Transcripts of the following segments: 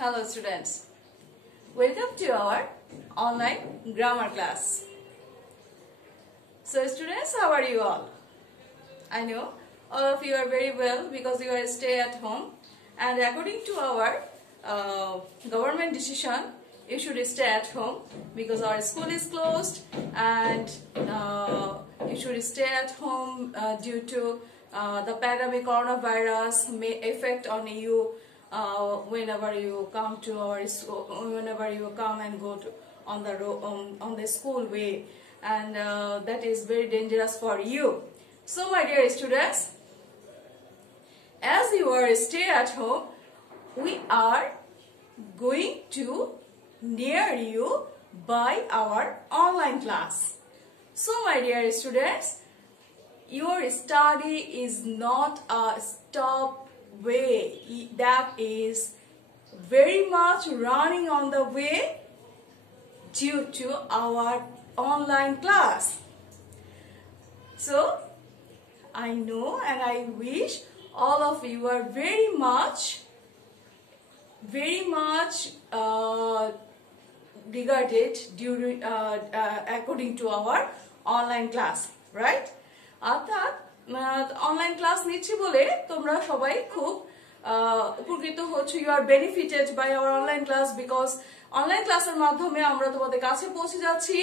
Hello students, welcome to our online grammar class. So students, how are you all? I know all of you are very well because you are stay at home, and according to our government decision, you should stay at home because our school is closed, and you should stay at home due to the pandemic coronavirus may affect on you whenever you come to our school, whenever you come and go to on the school way, and that is very dangerous for you. So my dear students, as you are stay at home, we are going to near you by our online class. So my dear students, your study is not a stop way, that is very much running on the way due to our online class. So I know and I wish all of you are very much regarded during according to our online class, right? অর্থাৎ online class নিচ্ছি বলে তোমরা সবাই খুব উপকৃত হচ্ছ, you are benefited by our online class, because online ক্লাসের মাধ্যমে আমরা তোমাদের কাছে পৌঁছে যাচ্ছি।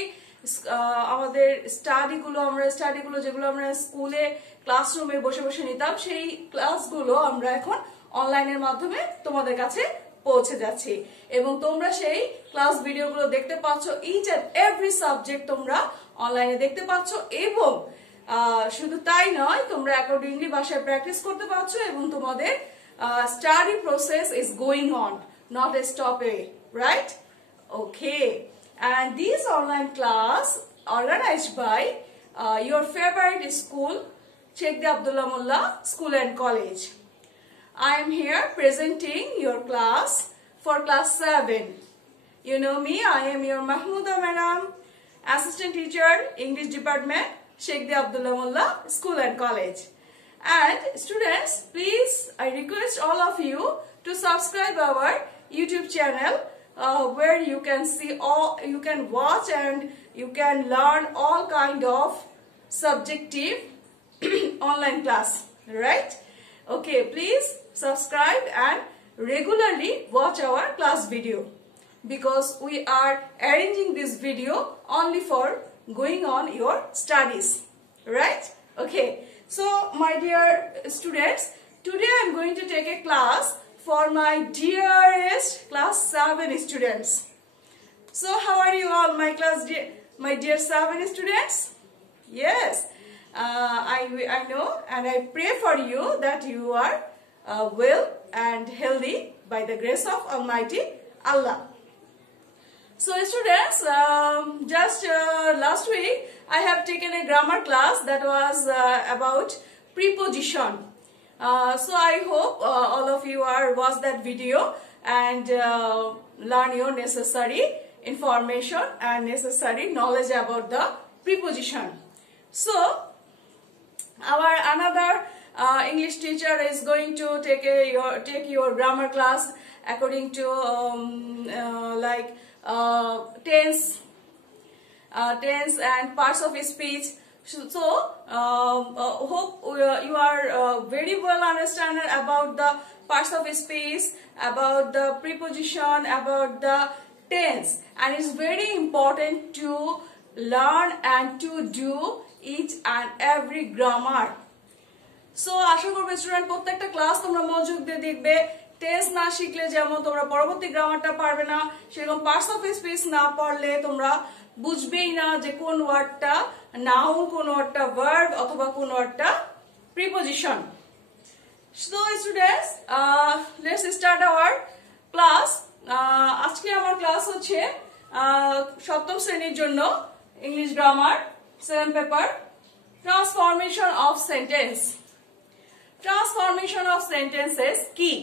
আমাদের স্টাডিগুলো যেগুলো আমরা স্কুলে ক্লাসরুমে বসে বসে নিতাম, সেই ক্লাসগুলো আমরা এখন অনলাইনের মাধ্যমে তোমাদের কাছে পৌঁছে যাচ্ছি, এবং তোমরা সেই ক্লাস ভিডিওগুলো দেখতে পাচ্ছ। ইচ এন্ড এভরি সাবজেক্ট তোমরা অনলাইনে দেখতে পাচ্ছ, এবং শুধু তাই নয়, তোমরা অ্যাকর্ডিংলি বাসায় প্র্যাকটিস করতে পারছো, এবং তোমাদের study process is going on, not a stop A, right? Okay, and this online class organized by your favorite school, Sheikh Abdullah Mullah School and College. I am here presenting your class for class 7. You know me, I am your Mahmouda Madam, Assistant Teacher, English Department, Sheikh Abdullah Mullah School and College. And students, please, I request all of you to subscribe our YouTube channel where you can see you can watch and you can learn all kind of subjective online class, right? Okay, please subscribe and regularly watch our class video, because we are arranging this video only for going on your studies, right? Okay, so my dear students, today I am going to take a class for my dearest class 7 students. So how are you all, my dear 7 students? Yes, I know, and I pray for you that you are well and healthy by the grace of Almighty Allah. So students, just last week I have taken a grammar class that was about preposition. So I hope all of you watch that video and learn your necessary information and necessary knowledge about the preposition. So our another English teacher is going to take your grammar class according to like tense and parts of speech. So hope you are very well understanding about the parts of speech, about the preposition, about the tense, and it's very important to learn and to do each and every grammar. So আশা করব student প্রত্যেকটা class তোমরা মনোযোগ দিয়ে দেখবে। Tense না শিখলে যেমন তোমরা পরবর্তী গ্রামারটা পারবে না, সেরকম পার্টস অফ স্পিচ না পড়লে তোমরা বুঝবেই না যে কোন ওয়ার্ডটা নাউন, কোন ওয়ার্ডটা ভার্ব, অথবা কোন ওয়ার্ডটা preposition. So students, let's start our class. আজকে আমার ক্লাস হচ্ছে সপ্তম শ্রেণীর জন্য English grammar 7 paper, transformation of sentence. Transformation of sentences কি?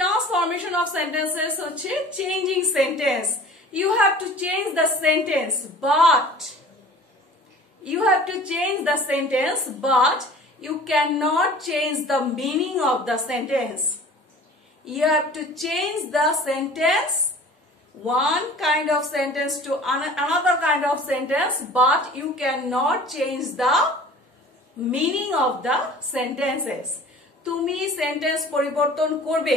Transformation of sentences হচ্ছে changing sentence. You have to change the sentence, but you cannot change the meaning of the sentence. you have to change the sentence, one kind of sentence to another kind of sentence, but you cannot change the meaning of the sentences. তুমি sentence পরিবর্তন করবে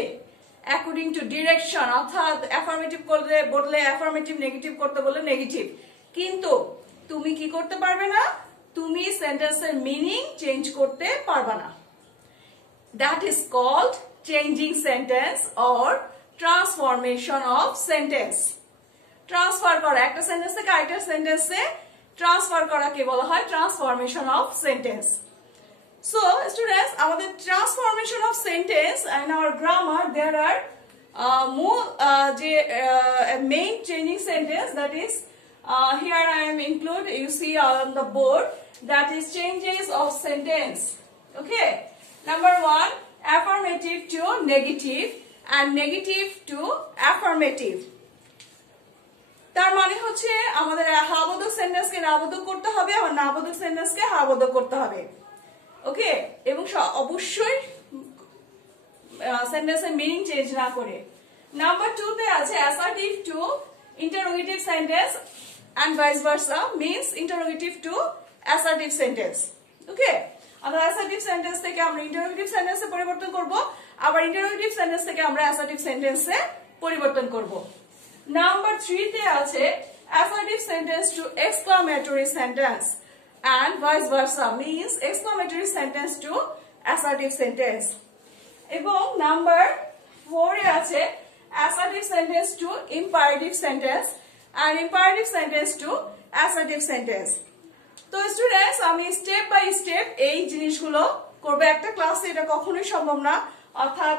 according to direction, অর্থাৎ affirmative করলে বললে affirmative, negative করতে বললে negative, কিন্তু তুমি কি করতে পারবে না, তুমি সেন্টেন্সের মিনিং চেঞ্জ করতে পারবে না। That is called changing sentence or transformation of sentence. Transfer করা, একটা সেন্টেন্স থেকে আরেকটা সেন্টেন্সে ট্রান্সফার করাকে বলা হয় transformation of sentence. So students, আমাদের transformation of sentence and our grammar, there are more main changing sentence, that is here I am include, you see on the board, that is changes of sentence. Okay, number 1, affirmative to negative and negative to affirmative. তার মানে হচ্ছে আমাদের হাবোধক সেন্টেন্সকে নাবোধক করতে হবে, আর নাবোধক সেন্টেন্সকে হাবোধক করতে হবে। ওকে, এবং অবশ্যই সেন্টেন্সের মিনিং চেঞ্জ না করে। নাম্বার 2 তে আছে assertive two interrogative sentence and vice versa, means interrogative to assertive sentence. ওকে, আমরা অ্যাসার্টিভ সেন্টেন্স থেকে আমরা ইন্টারোগেটিভ সেন্টেন্সে পরিবর্তন করব, আবার ইন্টারোগেটিভ সেন্টেন্স থেকে আমরা অ্যাসার্টিভ সেন্টেন্সে পরিবর্তন করব। নাম্বার 3 তে আছে assertive sentence to exclamatory sentence and vice versa, means exclamatory sentence to assertive sentence. এবং নাম্বার 4 এ আছে assertive sentence to imperative sentence and imperative sentence to assertive sentence. তো স্টুডেন্টস, আমি স্টেপ বাই স্টেপ এই জিনিসগুলো করব। একটা ক্লাসে এটা কখনোই সম্ভব না, অর্থাৎ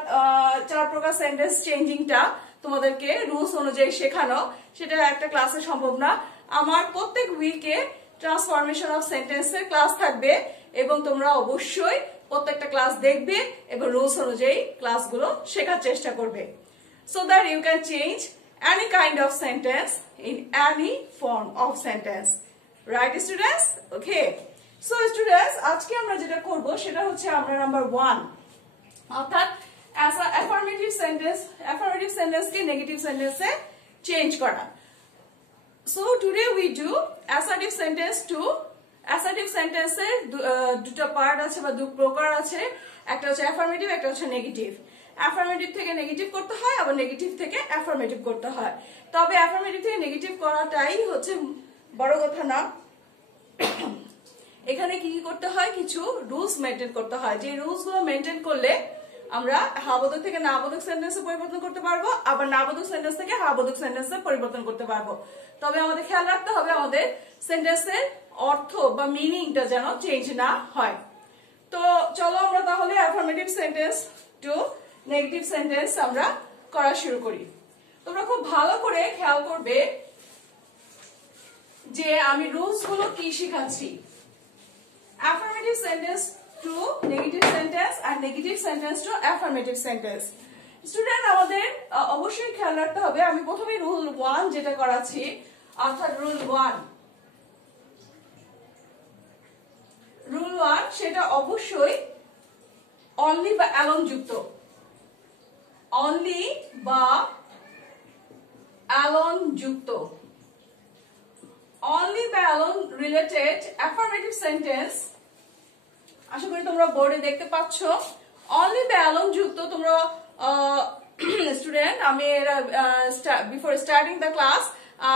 4 প্রকার সেন্টেন্স চেঞ্জিংটা তোমাদেরকে রুলস অনুযায়ী শেখানো, সেটা একটা ক্লাসে সম্ভব না। আমার প্রত্যেক উইকে ট্রান্সফরমেশন অফ সেন্টেন্সের ক্লাস থাকবে এবং তোমরা অবশ্যই প্রত্যেকটা ক্লাস দেখবে এবং রুলস অনুযায়ী ক্লাসগুলো শেখার চেষ্টা করবে, so that you can change any kind of sentence in any form of sentence. Right students? Okay. So students, আজকে আমরা যেটা করব সেটা হচ্ছে আমরা নাম্বার 1, অর্থাৎ affirmative sentence কে নেগেটিভ সেন্টেন্সে চেঞ্জ করা। So today we do assertive sentence to assertive sentence এর দুটো পার্ট আছে বা দুটো প্রকার আছে, একটা হচ্ছে অ্যাফার্মেটিভ, একটা হচ্ছে নেগেটিভ। অ্যাফার্মেটিভ থেকে নেগেটিভ করতে হয়, আবার নেগেটিভ থেকে অ্যাফার্মেটিভ করতে হয়। তবে অ্যাফার্মেটিভ থেকে নেগেটিভ করাটাই হচ্ছে বড় কথা না, এখানে কি কি করতে হয়, কিছু রুলস মেইনটেইন করতে হয়। যে রুলস গুলো মেইনটেইন করলে আমরা হাবোধক থেকে নাবোধক সেন্টেন্সে পরিবর্তন করতে পারবো, আবার নাবোধক সেন্টেন্স থেকে হাবোধক সেন্টেন্সে পরিবর্তন করতে পারবো। তবে আমাদের খেয়াল রাখতে হবে আমাদের সেন্টেন্সের অর্থ বা মিনিংটা যেন চেঞ্জ না হয়। তো চলো আমরা তাহলে affirmative sentence to negative sentence আমরা করা শুরু করি। তোমরা খুব ভালো করে খেয়াল করবে যে আমি রুলস গুলো কি শেখাচ্ছি। affirmative sentence to negative sentence and negative sentence to affirmative sentence. Student, আমাদের অবশ্যই খেয়াল রাখতে হবে, আমি প্রথমে রুল 1 যেটা করাচ্ছি, অর্থাৎ রুল 1 সেটা অবশ্যই অনলি বা অ্যালোন যুক্ত, অনলি বা অ্যালোন যুক্ত। only by alone related affirmative sentence, আশা করি তোমরা বোর্ডে দেখতে পাচ্ছ। only by alone যুক্ত তোমরা স্টুডেন্ট, আমি before starting the class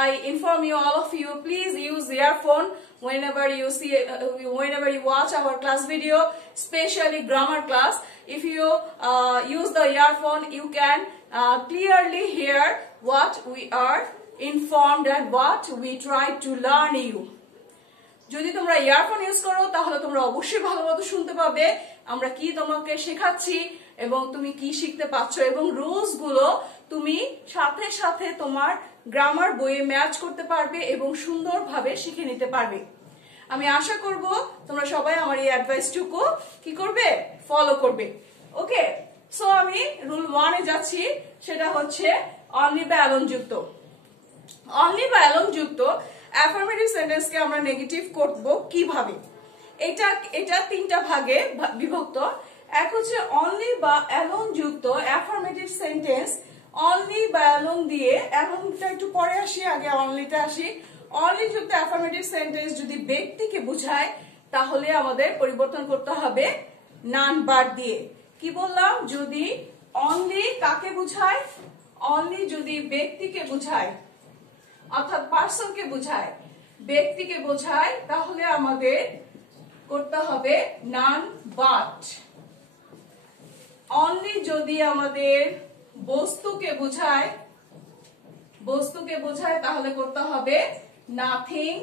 I inform you, all of you, please use earphone whenever you watch our class video, especially grammar class. If you use the earphone, you can clearly hear what we are informed and what we try to learn you. যদি তোমরা earphone use করো তাহলে তোমরা অবশ্যই ভালোমতো শুনতে পাবে আমরা কি তোমাকে শেখাচ্ছি এবং তুমি কি শিখতে পাচ্ছ, এবং রুলস গুলো তুমি সাথে সাথে তোমার গ্রামার বইয়ে ম্যাচ করতে পারবে এবং সুন্দরভাবে শিখে নিতে পারবে। আমি আশা করব তোমরা সবাই আমার এই অ্যাডভাইসটুকু কি করবে, ফলো করবে। ওকে, সো আমি রুল 1 এ যাচ্ছি, সেটা হচ্ছে অনলি বা অ্যালোন যুক্ত। অনলি বা অ্যালোন যুক্ত অ্যাফার্মেটিভ সেন্টেন্সকে আমরা নেগেটিভ করব কিভাবে, এটা 3টা ভাগে বিভক্ত। এক হচ্ছে অনলি বা অ্যালোন যুক্ত অ্যাফার্মেটিভ সেন্টেন্স। অনলি বা অ্যালোন দিয়ে, অ্যালোনটা একটু পরে আসি, আগে অনলিতে আসি। অনলি যুক্ত অ্যাফার্মেটিভ সেন্টেন্স যদি ব্যক্তিকে বোঝায় তাহলে আমাদের পরিবর্তন করতে হবে নান বার দিয়ে। কি বললাম? যদি অনলি কাকে বোঝায়? অনলি যদি ব্যক্তিকে বোঝায়, অর্থাৎ পার্সনকে বোঝায়, ব্যক্তিকে বোঝায়, তাহলে আমাদের করতে হবে নান বাট। অনলি যদি আমাদের বস্তুকে বোঝায়, বস্তুকে বোঝায়, তাহলে করতে হবে নাথিং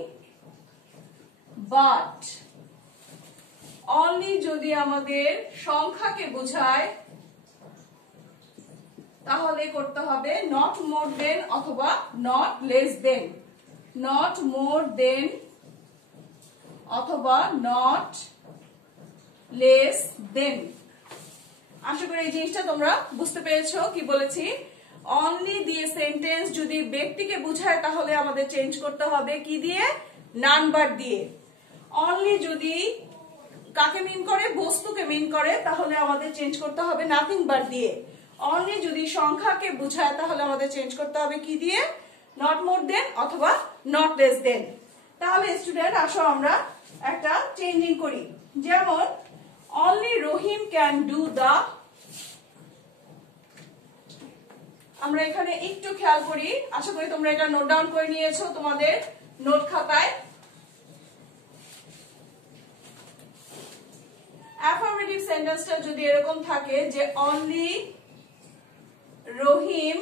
বাট। অনলি যদি আমাদের সংখ্যাকে বোঝায় তাহলে করতে হবে নট মোর দেন অথবা not less than. Not more than অথবা নট লেস দেন। আশা করি এই জিনিসটা তোমরা বুঝতে পেরেছো কি বলেছি। অনলি দিয়ে সেন্টেন্স যদি ব্যক্তিকে বোঝায় তাহলে আমাদের চেঞ্জ করতে হবে কি দিয়ে? নান বার দিয়ে। অনলি যদি কাকে মিন করে? বস্তুকে মিন করে, তাহলে আমাদের চেঞ্জ করতে হবে নাথিং বার দিয়ে। অনলি যদি সংখ্যাকে বোঝায় তাহলে আমাদের চেঞ্জ করতে হবে কি দিয়ে? নট মোর দেন অথবা নট লেস দেন। তাহলে স্টুডেন্ট আসো আমরা একটা চেঞ্জিং করি। যেমন only Rahim can do the, আমরা এখানে একটু খেয়াল করি, আশা করি তোমরা এটা নোট ডাউন করে নিয়েছো তোমাদের নোট খাতায়। অ্যাফার্মেটিভ সেন্টেন্সটা যদি এরকম থাকে যে only Rahim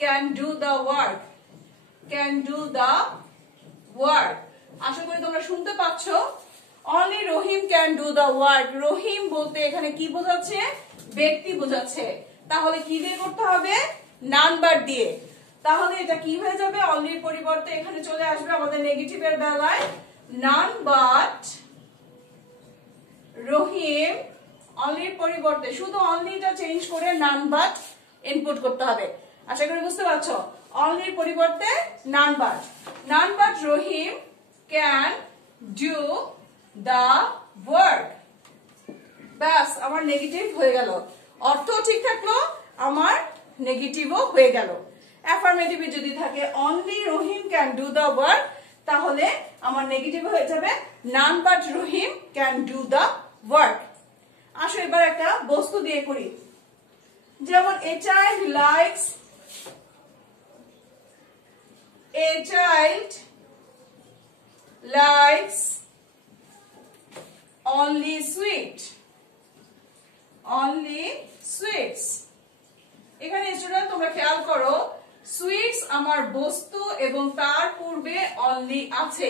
can do the work, can do the work. আশা করি তোমরা শুনতে পাচ্ছ। Only Rahim can do the work, Rahim বলতে এখানে কি বোঝাচ্ছে? ব্যক্তি বোঝাচ্ছে। তাহলে কি দিয়ে করতে হবে? নান বার দিয়ে। তাহলে এটা কি হয়ে যাবে? অনলির পরিবর্তে এখানে চলে আসবে আমাদের নেগেটিভের বেলায় নান বাট রহিম। অনলির পরিবর্তে শুধু অনলিটা চেঞ্জ করে নান বাট ইনপুট করতে হবে। আশা করি বুঝতে পারছো। অনলির পরিবর্তে none but, none but Rahim can do the work. ব্যাস, আমার নেগেটিভ হয়ে গেল, অর্থ ঠিক থাকলো, আমার নেগেটিভও হয়ে গেল। অ্যাফার্মেটিভে যদি থাকে only Rahim can do the work, তাহলে আমার নেগেটিভ হয়ে যাবে none but Rahim can do the work. আসো এবার একটা বস্তু দিয়ে করি। যেমন a child likes, a child likes only sweet, only sweets. এখানে স্টুডেন্ট তোমরা খেয়াল করো, সুইটস আমার বস্তু এবং তার পূর্বে অনলি আছে।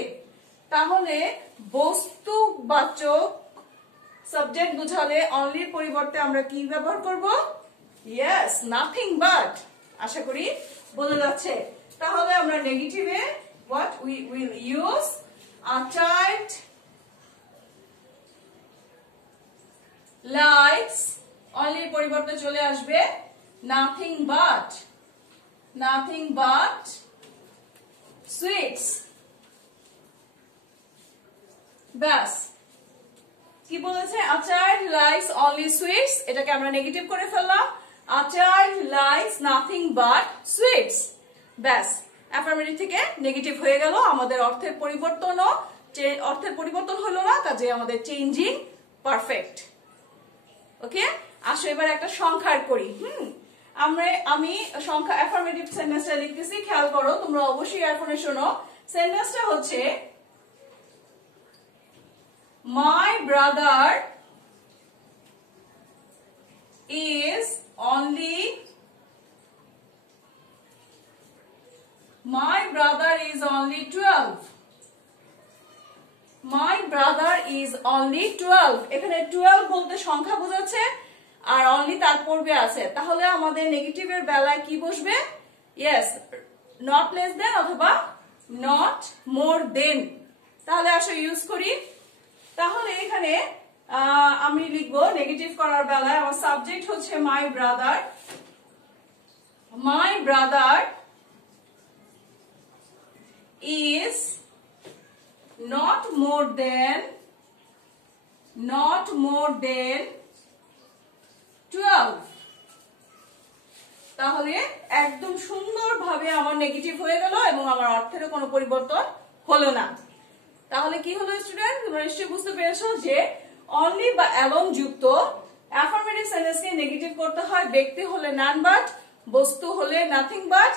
তাহলে বস্তুবাচক সাবজেক্ট বোঝালে অনলির পরিবর্তে আমরা কি ব্যবহার করব? Yes, nothing but. আশা করি বোঝা যাচ্ছে। তাহলে আমরা নেগেটিভে what we will use a child likes, অনলির পরিবর্তে চলে আসবে nothing but, nothing but sweets। ব্যাস, কি বলেছে? a child likes only sweets, এটাকে আমরা নেগেটিভ করে ফেললাম। a child likes nothing but sweets। ব্যাস, অ্যাফার্মেটিভ থেকে নেগেটিভ হয়ে গেল। আমাদের অর্থের পরিবর্তন হলো না, কাজে আমাদের চেঞ্জিং পারফেক্ট। ওকে, আসো এবার একটা সংখ্যার করি। আমি সংখ্যা অ্যাফার্মেটিভ সেন্টেন্সটা লিখতেছি, খেয়াল করো, তোমরা অবশ্যই এখনো শোনো। সেন্টেন্সটা হচ্ছে my brother is only, my brother is only 12, my brother is only 12। এখানে 12 বলতে সংখ্যা বোঝাচ্ছে আর অনলি তার পূর্বে আছে। তাহলে আমাদের নেগেটিভের বেলায় কি বসবে? ইয়েস, নট লেস দেন অথবা নট মোর দেন। তাহলে আসো ইউজ করি। তাহলে এখানে আমি লিখবো নেগেটিভ করার বেলায় আমার সাবজেক্ট হচ্ছে my brother, my brother is not more than not more than 12, তাহলে একদম সুন্দরভাবে আমার নেগেটিভ হয়ে গেল এবং আমার অর্থের কোনো পরিবর্তন হলো না। তাহলে কি হলো স্টুডেন্ট, তোমরা নিশ্চয়ই বুঝতে পেরেছো যে অনলি বা অ্যালোন যুক্ত অ্যাফার্মেটিভ সেন্টেন্সকে নেগেটিভ করতে হয় ব্যক্তি হলে নান বাট, বস্তু হলে নাথিং বাট,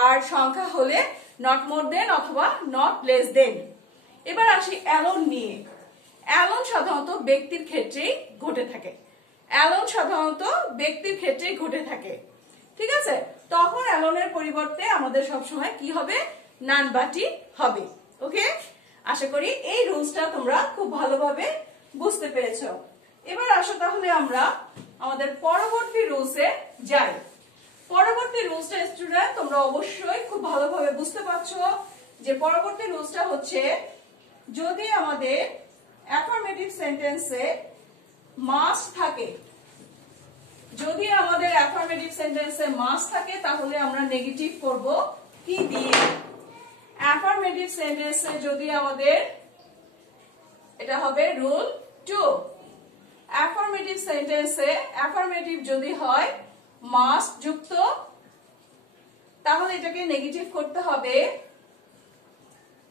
আর সংখ্যা হলে নট মোর দেন অথবা নট লেস দেন। এবার আসি অ্যালোন নিয়ে। অ্যালোন সাধারণত ব্যক্তির ক্ষেত্রেই ঘটে থাকে, অ্যালোন সাধারণত ব্যক্তির ক্ষেত্রেই ঘটে থাকে, ঠিক আছে। তখন অ্যালোনের পরিবর্তে আমাদের সবসময় কি হবে, নান বাটি হবে। ওকে, আশা করি এই রুলসটা তোমরা খুব ভালোভাবে বুঝতে পেরেছো। এবার আসো তাহলে আমরা আমাদের পরবর্তী রুলসে যাই। পরবর্তী রুলসটা স্টুডেন্ট তোমরা অবশ্যই খুব ভালোভাবে বুঝতে পারছো যে পরবর্তী রুলসটা হচ্ছে, যদি আমাদের অ্যাফার্মেটিভ সেন্টেন্সে মাস্ট থাকে, যদি আমাদের অ্যাফার্মেটিভ সেন্টেন্সে মাস্ট থাকে তাহলে আমরা নেগেটিভ করব কি দিয়ে? অ্যাফার্মেটিভ সেন্টেন্সে যদি আমাদের, এটা হবে রুল 2, অ্যাফার্মেটিভ সেন্টেন্সে অ্যাফার্মেটিভ যদি হয় মাস্ট যুক্ত তাহলে এটাকে নেগেটিভ করতে হবে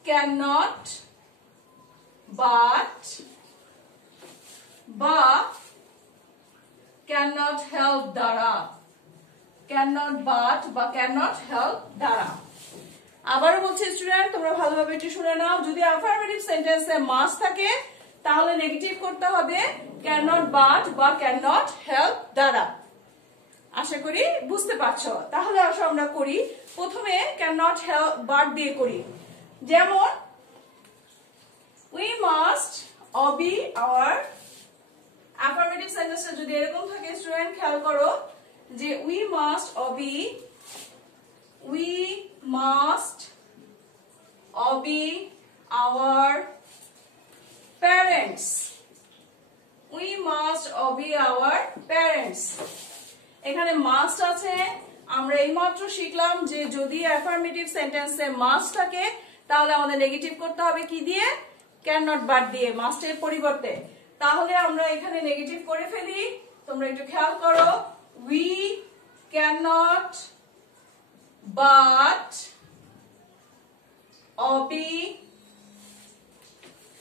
ক্যান নট, বাট বা cannot help দ্বারা, cannot but বা cannot help দ্বারা। আবারও বলছি স্টুডেন্ট, তোমরা ভালোভাবে একটু শুনে নাও। যদি অ্যাফার্মেটিভ সেন্টেন্সে মাস্ট থাকে তাহলে নেগেটিভ করতে হবে cannot but বা cannot help দ্বারা। আশা করি বুঝতে পারছো। তাহলে আসো আমরা করি, প্রথমে cannot help but দিয়ে করি। যেমন we must obey our, affirmative সেন্টেন্সে যদি এরকম থাকে স্টুডেন্ট খেয়াল করো যে we must obey our parents, we must obey our parents। এখানে মাস্ট আছে, আমরা এইমাত্র শিখলাম যে যদি অ্যাফার্মেটিভ সেন্টেন্সে মাস্ট থাকে তাহলে আমাদের নেগেটিভ করতে হবে কি দিয়ে, ক্যান নট বাট দিয়ে, মাস্টের পরিবর্তে। তাহলে আমরা এখানে নেগেটিভ করে ফেলি, তোমরা একটু খেয়াল করো, we cannot but obey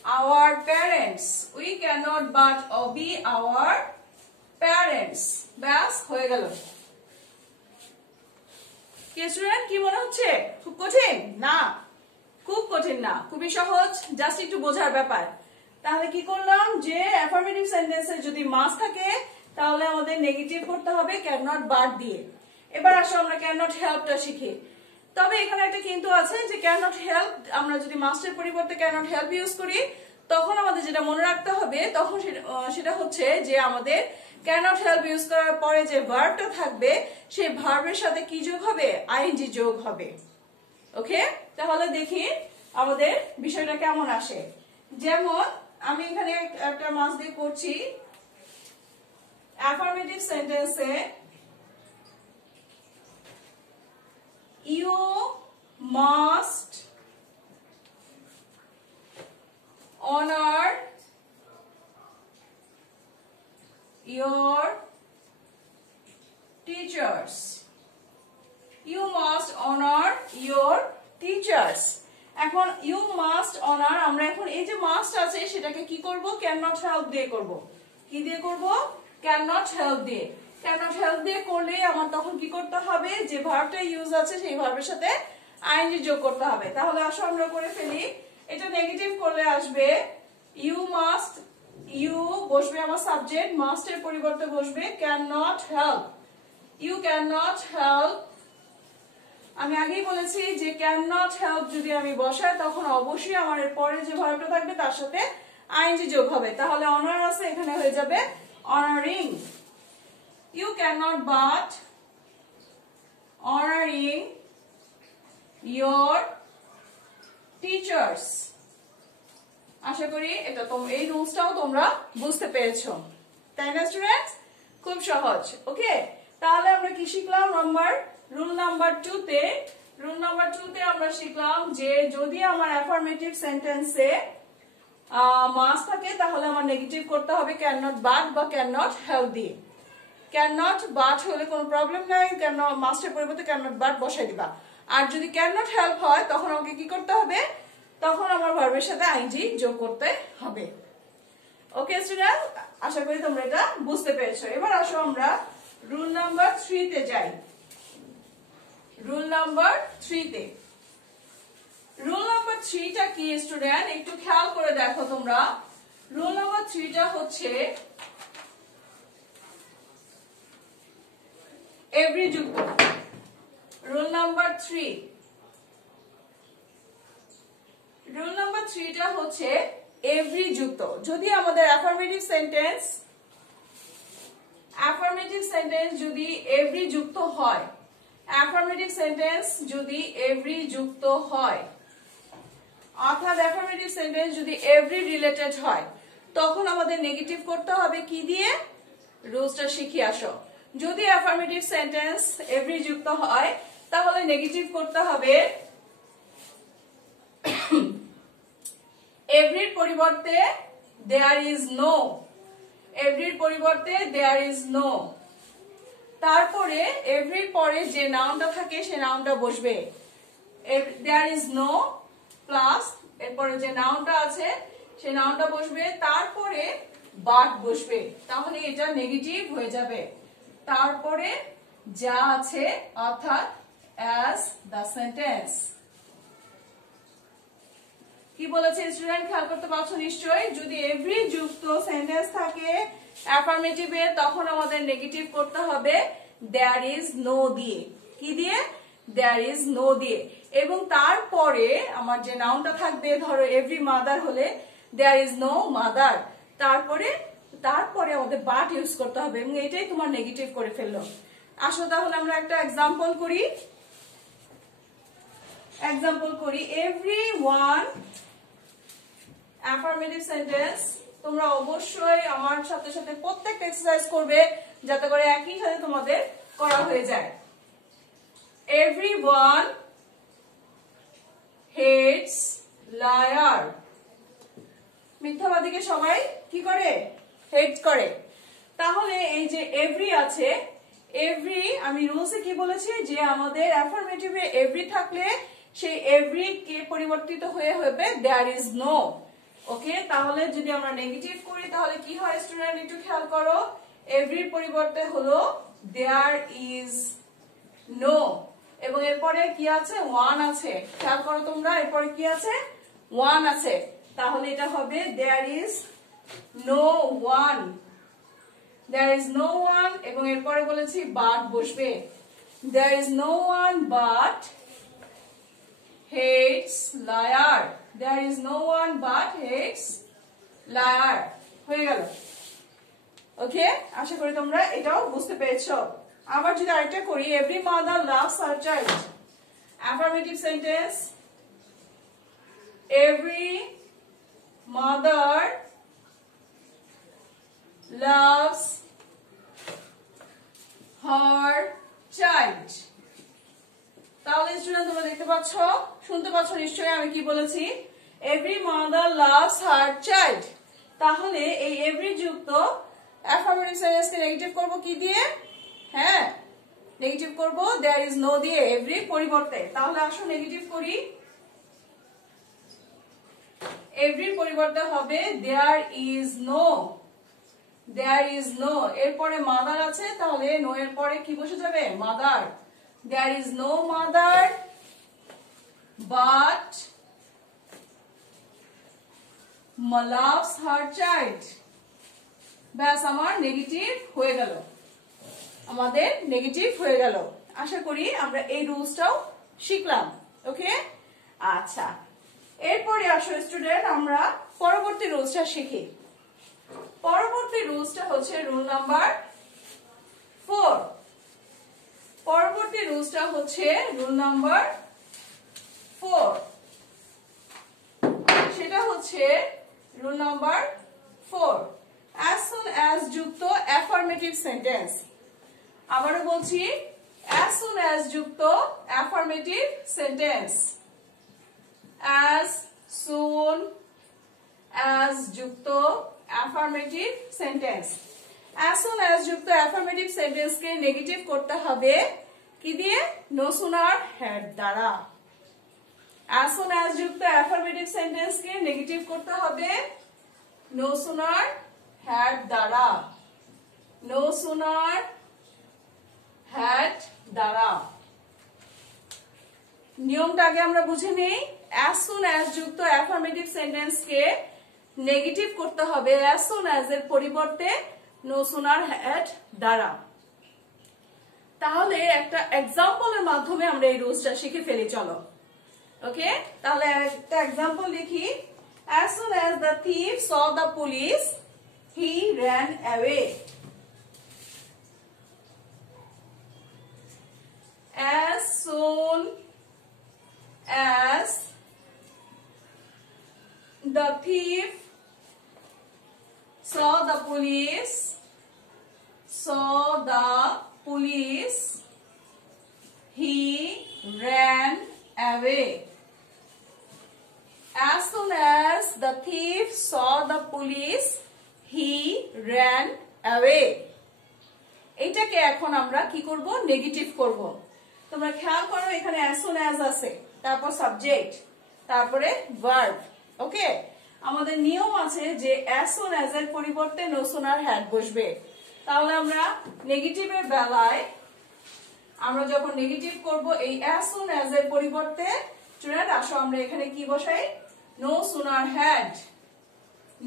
our parents, we cannot but obey our parents। ব্যাস হয়ে গেল। কি স্টুডেন্ট, কি মনে হচ্ছে খুব কঠিন? না, খুব কঠিন না, খুবই সহজ, জাস্ট একটু বোঝার ব্যাপার। তাহলে কি করলাম যে অ্যাফার্মেটিভ সেন্টেন্সে যদি মাস্ট থাকে তাহলে আমাদের নেগেটিভ করতে হবে ক্যান নট বাট দিয়ে। এবার আসো আমরা ক্যান নট হেল্পটা শিখি। তবে এখানে একটা কিন্তু আছে যে ক্যান নট হেল্প, আমরা যদি মাস্টের পরিবর্তে ক্যান নট হেল্প ইউজ করি তখন আমাদের যেটা মনে রাখতে হবে তখন সেটা হচ্ছে যে আমাদের ক্যান নট হেল্প ইউজ করার পরে যে ভার্বটা থাকবে সেই ভার্বের সাথে কি যোগ হবে, আইএনজি যোগ হবে। ওকে, তাহলে দেখি আমাদের বিষয়টা কেমন আসে। যেমন আমি এখানে একটা মাস দিয়ে করছি, অ্যাফার্মেটিভ সেন্টেন্সে you must honor your teachers, you must honor your teachers। এখন you must honor, আমরা এখন এই যে মাস্ট আছে সেটাকে কি করব, ক্যান নট হেল্প দিয়ে করব। কি দিয়ে করব, ক্যান নট হেল্প দিয়ে। ক্যান নট হেল্প দিয়ে করলে আমার তখন কি করতে হবে, যে ভার্বটা ইউজ আছে সেই ভার্বের সাথে আইএনজি যোগ করতে হবে। তাহলে আসো আমরা করে ফেলি, এটা নেগেটিভ করলে আসবে ইউ মাস্ট, ইউ বসবে আমার সাবজেক্ট, মাস্ট এর পরিবর্তে বসবে can not help, you can not help. আমি আগেই বলেছি যে ক্যান নট হেল্প যদি আমি বসাই তখন অবশ্যই আমার এর পরে যে ভার্বটা থাকবে তার সাথে আইএনজি যোগ হবে। তাহলে অনার আছে, এখানে হয়ে যাবে honouring. You cannot but honoring your teachers। আশা করি এটা এই রুলসটাও তোমরা বুঝতে পেরেছো, তাই না স্টুডেন্টস? খুব সহজ। ওকে, তাহলে আমরা কি শিখলাম, রুল নাম্বার 2 তে, রুল নাম্বার 2 তে আমরা শিখলাম যে যদি আমার অ্যাফার্মেটিভ সেন্টেন্সে মাস্ট থাকে তাহলে আমার নেগেটিভ করতে হবে ক্যান নট বাট বা ক্যান নট হেল্প দিয়ে। ক্যান নট বাট হলে কোনো প্রবলেম নাই, ক্যান নট মাস্টের পরিবর্তে ক্যান নট বাট বসাই দিবা। আর যদি ক্যান নট হেল্প হয় তখন আমাকে কি করতে হবে, তখন আমার ভার্বের সাথে আইএনজি যোগ করতে হবে। ওকে স্টুডেন্ট, আশা করি তোমরা এটা বুঝতে পেরেছো। এবার আসো আমরা রুল নাম্বার 3 তে যাই। রুল নাম্বার 3 তে, রুল নাম্বার 3 টা কি স্টুডেন্ট একটু খেয়াল করে দেখো তোমরা। রুল নাম্বার 3 টা হচ্ছে এভরি যুক্ত। রুল নাম্বার 3, রুল নাম্বার 3 টা হচ্ছে এভরি যুক্ত। যদি আমাদের অ্যাফার্মেটিভ সেন্টেন্স যদি এভরি যুক্ত হয়, অ্যাফার্মেটিভ সেন্টেন্স যদি এভরি যুক্ত হয়, অর্থাৎ অ্যাফার্মেটিভ সেন্টেন্স যদি এভরি রিলেটেড হয়, তখন আমাদের নেগেটিভ করতে হবে কি দিয়ে, রুলসটা শিখে আসো। যদি অ্যাফার্মেটিভ সেন্টেন্স এভরি যুক্ত হয় তাহলে নেগেটিভ করতে হবে এভরির পরিবর্তে দেয়ার ইজ নো, এভরির পরিবর্তে দেয়ার ইজ নো। তারপরে এভরির পরে যে নাউনটা থাকে সেই নাউনটা বসবে, দেয়ার ইজ নো প্লাস এরপরে যে নাউনটা আছে সেই নাউনটা বসবে, তারপরে বাট বসবে, তাহলে এটা নেগেটিভ হয়ে যাবে। তারপরে যা আছে অর্থাৎ অ্যাজ দ্য সেন্টেন্স। কি বলেছে স্টুডেন্ট, খেয়াল করতে পারছো নিশ্চয়ই। যদি এভরি যুক্ত সেন্টেন্স থাকে অ্যাফার্মেটিভে তখন আমাদের নেগেটিভ করতে হবে দেয়ার ইজ নো দিয়ে। কি দিয়ে, দেয়ার ইজ নো দিয়ে। এবং তারপরে আমার যে নাউনটা থাকবে, ধরো এভরি মাদার হলে দেয়ার ইজ নো মাদার, তারপরে আমাদের বাট ইউজ করতে হবে এবং এটাই তোমার নেগেটিভ করে ফেললো। আসো তাহলে আমরা একটা এক্সাম্পল করি। everyone affirmative sentence. তোমরা অবশ্যই আমার সাথে সাথে প্রত্যেকটা এক্সারসাইজ করবে যাতে করে একই সাথে তোমাদের করা হয়ে যায়। everyone hates liar, মিথ্যাবাদীকে সবাই কি করে, হেট করে। তাহলে এই যে এভরি আছে, এভরি আমি রুলসে কি বলেছি যে আমাদের অ্যাফার্মেটিভে এভরি থাকলে সেই এভরি কে পরিবর্তিত হয়ে হবে দেয়ার ইজ নো। ওকে, তাহলে যদি আমরা নেগেটিভ করি তাহলে কি হয় স্টুডেন্ট, একটু খেয়াল করো। এভরির পরিবর্তে হলো দেয়ার ইজ নো এবং এরপরে কি আছে, ওয়ান আছে। খেয়াল করো তোমরা, এরপরে কি আছে, ওয়ান আছে। তাহলে এটা হবে there is no one, there is no one এবং এরপরে বলেছি বাট বসবে। There is no one but hates liar, there is no one but hates liar। হয়ে গেল। ওকে, আশা করি তোমরা এটাও বুঝতে পেরেছো। আবার যদি আরেকটা করি, every mother loves her child, affirmative sentence, every mother loves her child। তাহলে স্টুডেন্ট তোমরা দেখতে পাচ্ছ, শুনতে পাচ্ছ নিশ্চয়ই আমি কি বলেছি, every mother loves her child. তাহলে এই এভরি যুক্ত অ্যাফার্মেটিভ সেন্টেন্সকে নেগেটিভ করব কি দিয়ে, হ্যাঁ নেগেটিভ করব দেয়ার ইজ নো দিয়ে এভরি পরিবর্তে। তাহলে আসো নেগেটিভ করি, এভরি পরিবর্তে হবে there is no, there is no. এরপরে মাদার আছে, তাহলে নো এর পরে কি বসে যাবে, mother. There is no mother but loves her child। ব্যাস আমার নেগেটিভ হয়ে গেল, আমাদের নেগেটিভ হয়ে গেল। আশা করি আমরা এই রুলসটাও শিখলাম। ওকে, আচ্ছা এরপরে আসো স্টুডেন্ট আমরা পরবর্তী রুলসটা শিখি। পরবর্তী রুলসটা হচ্ছে রুল নাম্বার 4। পরবর্তী রুলসটা হচ্ছে রুল নাম্বার 4, সেটা হচ্ছে rule number 4 as soon as যুক্ত অ্যাফার্মেটিভ সেন্টেন্স। আবারও বলছি, as soon as যুক্ত affirmative sentence, as soon as যুক্ত affirmative sentence. as soon as যুক্ত অ্যাফার্মেটিভ সেন্টেন্স কে নেগেটিভ করতে হবে কি দিয়ে? no sooner had দ্বারা। as soon as যুক্ত অ্যাফার্মেটিভ সেন্টেন্স কে নেগেটিভ করতে হবে no sooner had দ্বারা। no sooner had দ্বারা। নিয়মটা আগে আমরা বুঝে নেই। as soon as যুক্ত অ্যাফার্মেটিভ সেন্টেন্স কে নেগেটিভ করতে হবে as soon as এর পরিবর্তে no sooner had দ্বারা। তাহলে একটা এক্সাম্পলের মাধ্যমে আমরা এই রুলসটা শিখে ফেলি, চলো। ওকে, তাহলে একটা এক্সাম্পল লিখি। as soon as the thief saw the police he ran away। as soon as the thief saw the police he ran away। as soon as the thief saw the police he ran away। এটাকে এখন আমরা কি করব? Negative করব। তোমরা খেয়াল করো এখানে as soon as আছে, তারপর সাবজেক্ট, তারপরে ভার্ব। ওকে, আমাদের নিয়ম আছে যে as soon as এর পরিবর্তে no sooner had বসবে। তাহলে আমরা নেগেটিভের বেলায় আমরা যখন নেগেটিভ করব এই as soon as এর পরিবর্তে স্টুডেন্ট আসো আমরা এখানে কি বসাই? no sooner had।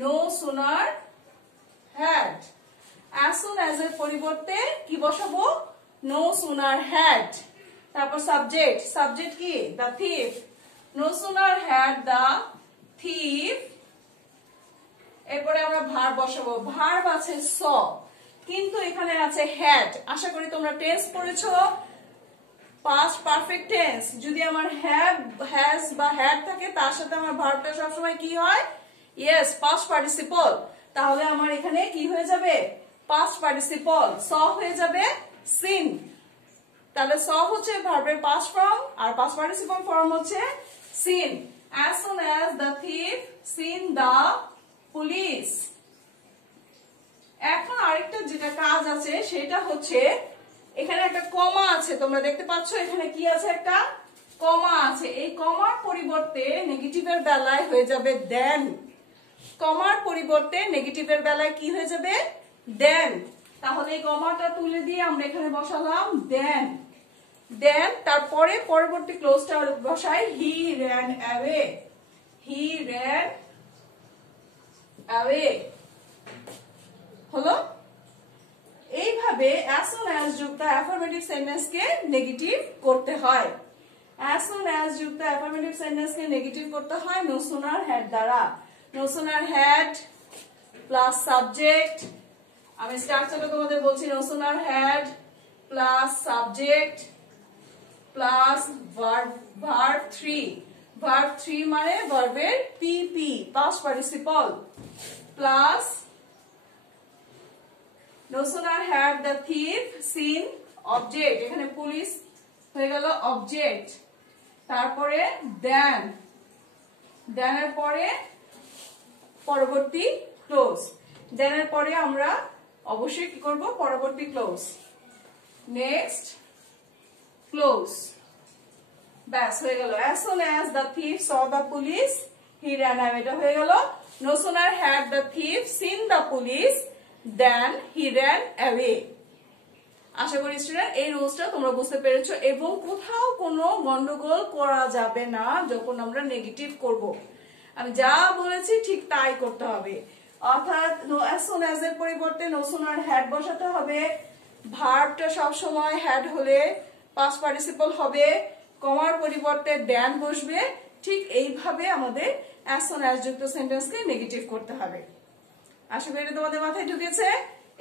no sooner had। as soon as এর পরিবর্তে কি বসাবো? no sooner had। তারপর সাবজেক্ট, সাবজেক্ট কি? the thief। no sooner had the thief। এরপরে আমরা ভার্ব বসাবো। ভার্ব আছে saw, কিন্তু এখানে আছে had। আশা করি তোমরা টেন্স পড়েছো, পাস্ট পারফেক্ট টেন্স। যদি আমার হ্যাভ, হ্যাজ বা হ্যাড থাকে তার সাথে আমার ভার্বটা সবসময় কি হয়? Yes, past participle. তাহলে আমার এখানে কি হয়ে যাবে? Past participle. স হয়ে যাবে সিন। তাহলে স হচ্ছে ভার্বের পাস্ট ফর্ম আর পাস্ট পার্টিসিপল ফর্ম হচ্ছে scene. as soon as the thief seen the police। এখন আরেকটা যেটা কাজ আছে সেটা হচ্ছে এখানে একটা কমা আছে, তোমরা দেখতে পাচ্ছ এখানে কি আছে? একটা কমা আছে। এই কমার পরিবর্তে নেগেটিভের বেলায় হয়ে যাবে দেন। কমার পরিবর্তে নেগেটিভের বেলায় কি হয়ে যাবে? দেন। তাহলে এই কমাটা তুলে দিয়ে আমরা এখানে বসালাম দেন। দেন তারপরে পরবর্তী ক্লোজটা বসাই হি ran away। হি ran away হলো। এইভাবে as soon as যুক্ত অ্যাফার্মেটিভ সেন্টেন্স কে নেগেটিভ করতে হয়। as soon as যুক্ত অ্যাফার্মেটিভ সেন্টেন্স কে নেগেটিভ করতে হয় no sooner had দ্বারা। no sooner had plus subject. আমি স্ট্রাকচারটা তোমাদের বলছি। no sooner had plus subject plus verb, verb 3। Verb 3 মানে ভার্বের PP, past participle, plus no sooner had the thief seen object। এখানে পুলিশ হয়ে গেল অবজেক্ট। তারপরে দেন, দেনের পরে পরবর্তী ক্লোজ। দেনের পরে আমরা অবশ্যই কি করব? পরবর্তী ক্লোজ। Next close. ব্যাস হয়ে গেল। as soon as the thief saw the police he ran away। এটা হয়ে গেল no sooner had the thief seen the police then he ran away। আশা করি স্টুডেন্ট এই রুলসটা তোমরা বুঝতে পেরেছো এবং কোথাও কোনো গন্ডগোল করা যাবে না যখন আমরা নেগেটিভ করব। আমি যা বলেছি ঠিক তাই করতে হবে। অর্থাৎ as soon as এর পরিবর্তে no sooner had বসাতে হবে। ভার্বটা সব সময় had হলে পাস্ট পার্টিসিপল হবে, কমার পরিবর্তে দেন বসবে। ঠিক এইভাবে আমাদের as soon as যুক্ত সেন্টেন্সকে নেগেটিভ করতে হবে। আশা করি এটা তোমাদের মাথায় ঢুকেছে।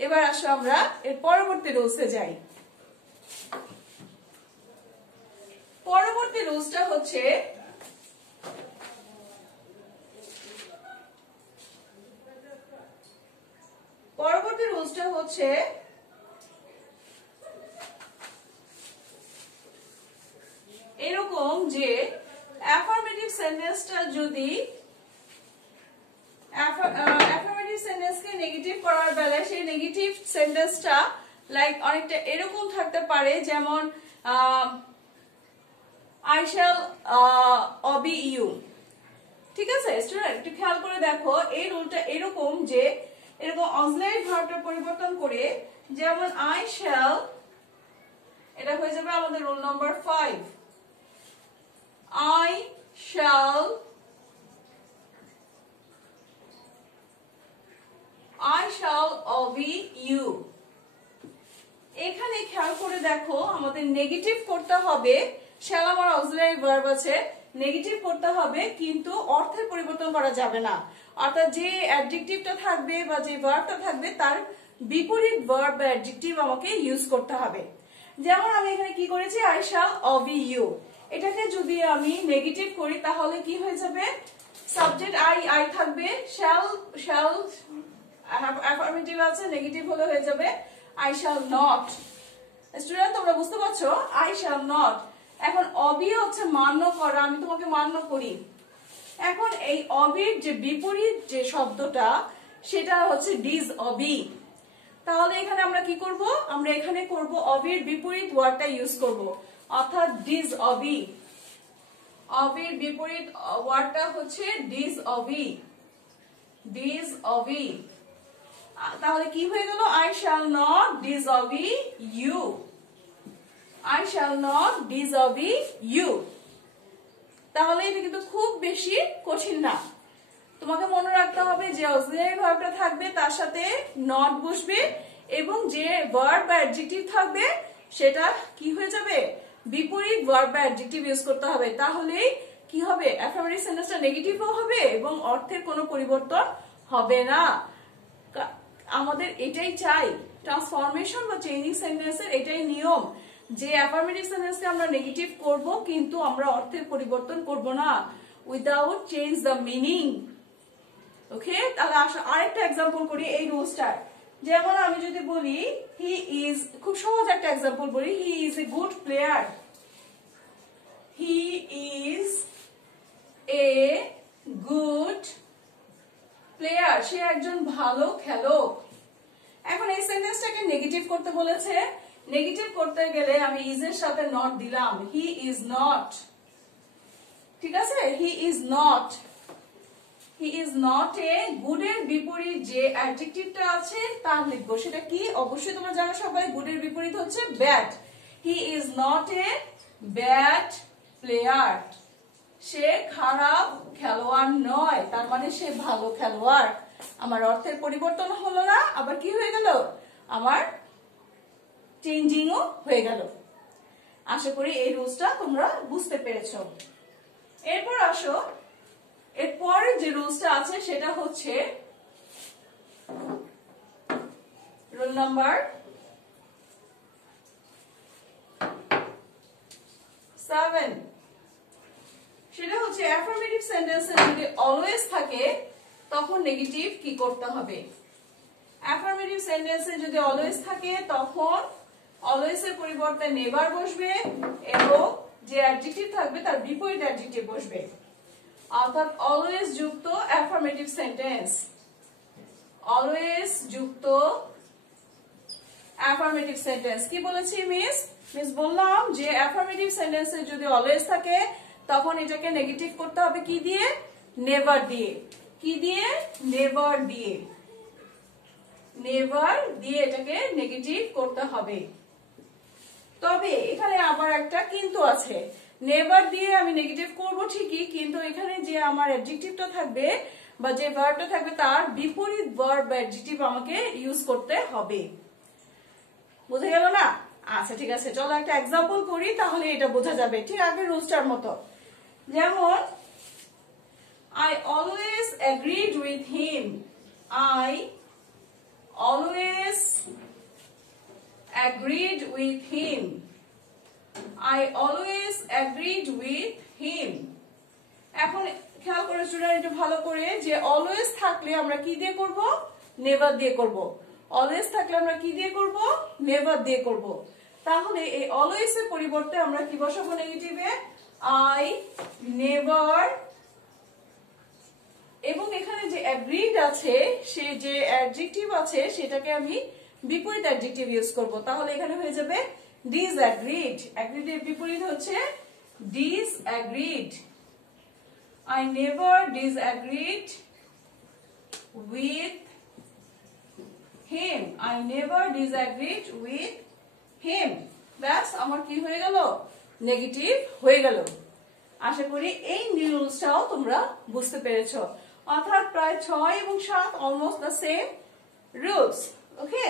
এবার আসো আমরা এর পরবর্তী রুলসে যাই। পরবর্তী রুলসটা হচ্ছে এরকম যে অ্যাফার্মেটিভ সেন্টেন্সটা যদি অ্যাফার্মেটিভ সেন্টেন্সকে নেগেটিভ করার বেলায় সেই নেগেটিভ সেন্টেন্সটা লাইক অনেকটা এরকম থাকতে পারে, যেমন I shall obey you। ঠিক আছে স্টুডেন্ট, একটু খেয়াল করে দেখো এই রুলটা এরকম যে এরকম অক্সিলারি ভার্বটা পরিবর্তন করে, যেমন I shall, এটা হয়ে যাবে আমাদের rule number 5। I shall obey you। এখানে খেয়াল করে দেখো আমাদের নেগেটিভ করতে হবে, shall আমার অক্সিলারি ভার্ব আছে, নেগেটিভ করতে হবে কিন্তু অর্থের পরিবর্তন করা যাবে না। অর্থাৎ যে অ্যাডজেক্টিভটা থাকবে বা যে ভার্বটা থাকবে তার বিপরীত ভার্ব বা অ্যাডজেক্টিভ আমাকে ইউজ করতে হবে। যেমন আমি এখানে কি করেছি, I shall obey you, এটাকে যদি আমি নেগেটিভ করি তাহলে কি হয়ে যাবে, সাবজেক্ট I থাকবে, shall অ্যাফার্মেটিভ আছে, নেগেটিভ হলে হয়ে যাবে I shall not। স্টুডেন্ট তোমরা বুঝতে পারছো, I shall not। এখন obey হচ্ছে মান্য করা, আমি তোমাকে মান্য করি। এখন এই obey যে বিপরীত যে শব্দটা সেটা হচ্ছে disobey। তাহলে এখানে আমরা কি করব, আমরা এখানে করব obey এর বিপরীত ওয়ার্ডটা ইউজ করব, অর্থাৎ disobey। obey এর বিপরীত ওয়ার্ডটা হচ্ছে disobey। তাহলে কি হয়ে গেল, I shall not disobey you। I shall not disobey you। তাহলে এটা কিন্তু খুব বেশি কঠিন না। তোমাকে মনে রাখতে হবে যে অক্সিলারি ভার্বটা থাকবে তার সাথে not বসবে এবং যে ভার্ব বা অ্যাডজেক্টিভ থাকবে সেটা কি হয়ে যাবে, বিপরীত ভার্ব বা অ্যাডজেক্টিভ ইউজ করতে হবে। তাহলে কি হবে, অ্যাফার্মেটিভ সেন্টেন্সটা নেগেটিভও হবে এবং অর্থের কোনো পরিবর্তন হবে না। আমাদের এটাই চাই, ট্রান্সফরমেশন বা চেঞ্জিং সেন্টেন্সের এটাই নিয়ম যে অ্যাফার্মেটিভ সেন্টেন্সকে আমরা নেগেটিভ করব কিন্তু আমরা অর্থের পরিবর্তন করব না, উইদাউট চেঞ্জ দ্য মিনিং। ওকে, তাহলে আরেকটা এক্সাম্পল করি এই রুলসটার। যেমন আমি যদি বলি হি ইজ, খুব সহজ একটা এক্সাম্পল বলি, he is a good player. He is a good player, সে একজন ভালো খেলোয়াড়। এখন এই সেন্টেন্সটাকে নেগেটিভ করতে বলেছে, নেগেটিভ করতে গেলে আমি ইজ এর সাথে নট দিলাম, হি ইজ নট। ঠিক আছে, হি is not. He is not a good এর বিপরীত যে অ্যাডজেক্টিভটা আছে তার লিখবো, সেটা কি অবশ্যই তোমরা জানো সবাই, গুড এর বিপরীত হচ্ছে bad. He is not a bad player, সে খারাপ খেলোয়াড় নয়, তার মানে সে ভালো খেলোয়াড়। আমার অর্থের পরিবর্তন হলো না, আবার কি হয়ে গেল, আমার চেঞ্জিংও হয়ে গেল। আশা করি এই রুলসটা তোমরা বুঝতে পেরেছো। এরপর আসো, এরপরে যে রুলসটা আছে সেটা হচ্ছে রুল নাম্বার 7। সেটা হচ্ছে অ্যাফার্মেটিভ সেন্টেন্সে যদি অলওয়েজ থাকে তখন নেগেটিভ কি করতে হবে। অ্যাফার্মেটিভ সেন্টেন্সে যদি অলওয়েজ থাকে তখন অলওয়েজ এর পরিবর্তে নেভার বসবে এবং যে অ্যাডজেক্টিভ থাকবে তার বিপরীত অ্যাডজেক্টিভ বসবে, অর্থাৎ অলওয়েজ যুক্ত অ্যাফার্মেটিভ সেন্টেন্স। অলওয়েজ যুক্ত অ্যাফার্মেটিভ সেন্টেন্স। কি বলেছি মিস বললাম যে অ্যাফার্মেটিভ সেন্টেন্সে যদি অলওয়েজ থাকে তখন এটাকে নেগেটিভ করতে হবে কি দিয়ে, নেভার দিয়ে। কি দিয়ে, নেভার দিয়ে। নেভার দিয়ে এটাকে নেগেটিভ করতে হবে। তবে এখানে আবার একটা কিন্তু আছে, নেভার দিয়ে আমি নেগেটিভ করব ঠিকই, কিন্তু এখানে যে আমার অ্যাডজেক্টিভটা থাকবে বা যে ভার্বটা থাকবে তার বিপরীত ভার্ব বা অ্যাডজেক্টিভ আমাকে ইউজ করতে হবে। বুঝে গেল না? আচ্ছা ঠিক আছে, চলো একটা এক্সাম্পল করি তাহলে এটা বোঝা যাবে, ঠিক আগের রুলসটার মতো। যেমন I always agreed with him. I always agreed with him. I always agreed with him. এখন খেয়াল করে স্টুডেন্ট একটু ভালো করে যে অলওয়েজ থাকলে আমরা কি দিয়ে করব, নেভার দিয়ে করব। অলওয়েজ থাকলে আমরা কি দিয়ে করব, নেভার দিয়ে করব। তাহলে এই অলওয়েজ এর পরিবর্তে আমরা কি বসাবো নেগেটিভে, I never এবং এখানে যে অ্যাগ্রিড আছে, সে যে অ্যাডজেক্টিভ আছে সেটাকে আমি বিপরীত অ্যাডজেক্টিভ ইউজ করব। তাহলে এখানে হয়ে যাবে ডিসঅ্যাগ্রিড। অ্যাগ্রিড এর বিপরীত হচ্ছে ডিসঅ্যাগ্রিড। I never disagreed with him. I never disagreed with him. ব্যাস আমার কি হয়ে গেল? নেগেটিভ হয়ে গেল। আশা করি এই রুলসটাও তোমরা বুঝতে পেরেছো। অর্থাৎ প্রায় 6 এবং 7 অলমোস্ট দ্য সেম রুলস। ওকে,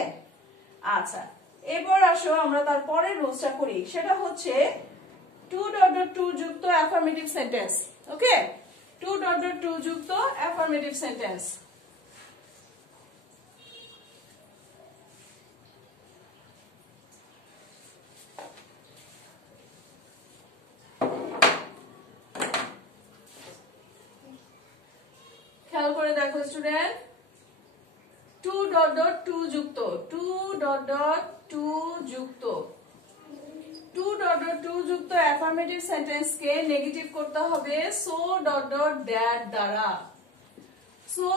আচ্ছা এবার আসো আমরা তার পরের রুলসটা করি। সেটা হচ্ছে 2.2 যুক্ত অ্যাফার্মেটিভ সেন্টেন্স। ওকে, 2.2 যুক্ত অ্যাফার্মেটিভ সেন্টেন্স। খেয়াল করে দেখো স্টুডেন্ট, 2.2 যুক্ত 2.2 যুক্ত 2.2 যুক্ত অ্যাফার্মেটিভ সেন্টেন্সকে নেগেটিভ করতে হবে so that দ্বারা। so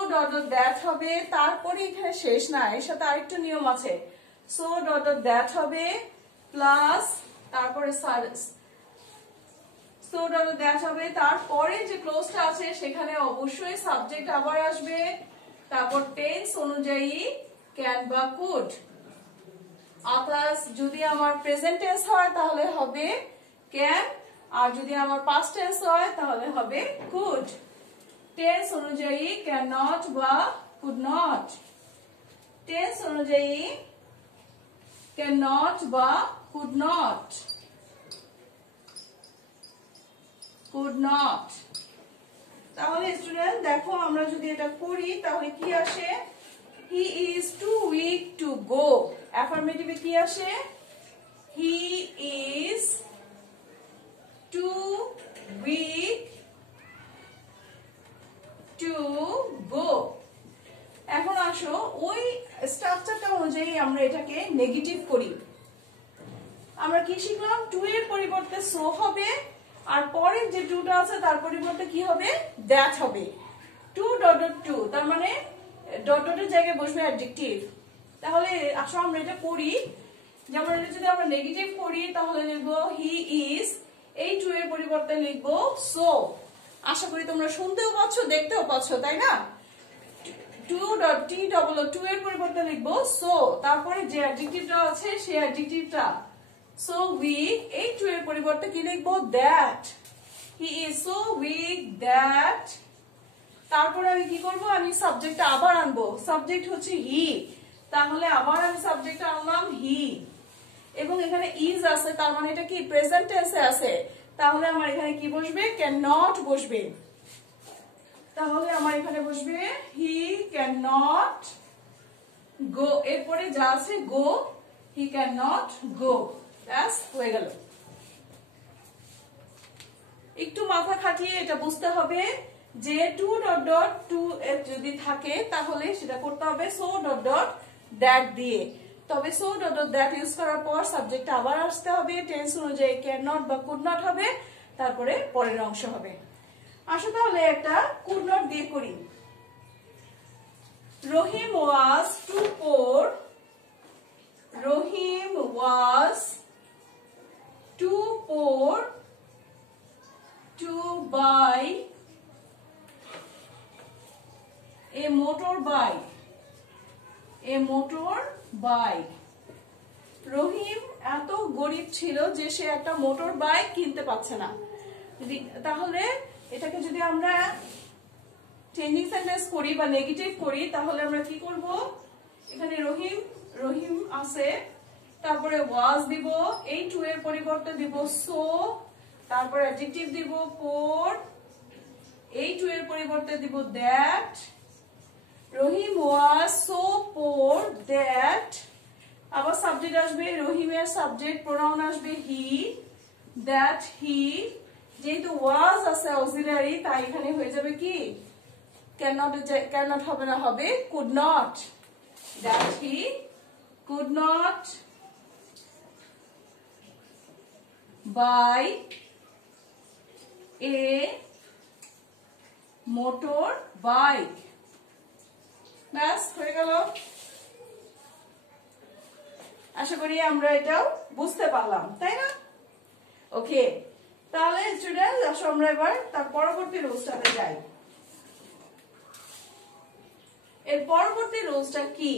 that হবে, তারপরে এখানে শেষ না, এর সাথে আরেকটা নিয়ম আছে। so that হবে প্লাস তারপরে so that হবে, তারপরে যে ক্লোজটা আছে সেখানে অবশ্যই সাবজেক্ট আবার আসবে, তারপর টেন্স অনুযায়ী ক্যান বা কুড। অর্থাৎ যদি আমার প্রেজেন্ট টেন্স হয় তাহলে হবে ক্যান, আর যদি আমার পাস্ট টেন্স হয় তাহলে হবে কুড। টেন্স অনুযায়ী ক্যান নট বা কুড নট, টেন্স অনুযায়ী ক্যান নট বা কুড নট, কুড নট। তাহলে স্টুডেন্ট দেখো আমরা যদি এটা করি তাহলে কি আসে? He is too weak to go. অ্যাফার্মেটিভে কি আসে? He is too weak to go. এখন আসো ওই স্ট্রাকচারটা অনুযায়ী আমরা এটাকে নেগেটিভ করি। আমরা কি শিখলাম? টু এর পরিবর্তে সো হবে, আর পরের যে টুটা আছে তার পরিবর্তে কি হবে? দ্যাট হবে। 2.2 তার মানে ডট ডটের জায়গায় বসবে অ্যাডজেক্টিভ। তাহলে আসো আমরা এটা করি। যেমন এটা যদি আমরা নেগেটিভ করি তাহলে লিখবো হি ইজ, এই টু এর পরিবর্তে লিখবো সো। আশা করি তোমরা শুনতেও পাচ্ছ, দেখতেও পাচ্ছ, তাই না? 2.2 এর পরিবর্তে লিখবো সো, তারপরে যে অ্যাডজেক্টিভটা আছে সেই অ্যাডজেক্টিভটা। সো উইক, এই টু এর পরিবর্তে কি লিখবো? That. He is so weak that. তারপরে আমি কি করব? আমি সাবজেক্টটা আবার আনবো। সাবজেক্ট হচ্ছে হি, তাহলে আবার আমি সাবজেক্টটা আনলাম হি। এবং এখানে ইজ আছে, তার মানে এটা কি প্রেজেন্ট টেন্সে আছে, তাহলে আমার এখানে কি বসবে? ক্যান নট বসবে। তাহলে আমার এখানে বসবে হি ক্যান নট গো। এরপরে যা আছে গো, হি ক্যান নট গো। ব্যাস হয়ে গেল। একটু মাথা খাটিয়ে এটা বুঝতে হবে যে 2.2 যদি থাকে তাহলে সেটা করতে হবে so that দিয়ে। তবে so that ইউজ করার পর সাবজেক্ট আবার আসতে হবে, টেন্স অনুযায়ী ক্যান নট বা কুড নট হবে, তারপরে পরের অংশ হবে। আসো তাহলে একটা কুড নট দিয়ে করি। Rahim was too poor, Rahim was too poor to buy a motorbike, a motorbike। Rahim এত গরিব ছিল যে সে একটা মোটর বাইক কিনতে পারছে না। তাহলে এটাকে যদি আমরা চেঞ্জিং সেন্টেন্স করি বা নেগেটিভ করি তাহলে আমরা কি করব? এখানে রহিম আছে, তারপরে ওয়াজ দিব, এই টু এর পরিবর্তে দিব সো, তারপর অ্যাডজেক্টিভ দিব পোর, এই টু এর পরিবর্তে দিব that. Rahim was so poor that, আবার সাবজেক্ট আসবে, রহিমের সাবজেক্ট প্রোনাউন আসবে হি, দ্যাট হি। যেহেতু ওয়াজ আছে অক্সিলারি তাই এখানে হয়ে যাবে কি? ক্যান নট হবে না, হবে could not. That he could not buy a motor bike. ব্যাস হয়ে গেল। আশা করি আমরা এটাও বুঝতে পারলাম, তাই না? ওকে, তাহলে স্টুডেন্ট আসো আমরা এবার তার পরবর্তী রুলসটাতে যাই। এর পরবর্তী রুলসটা কি?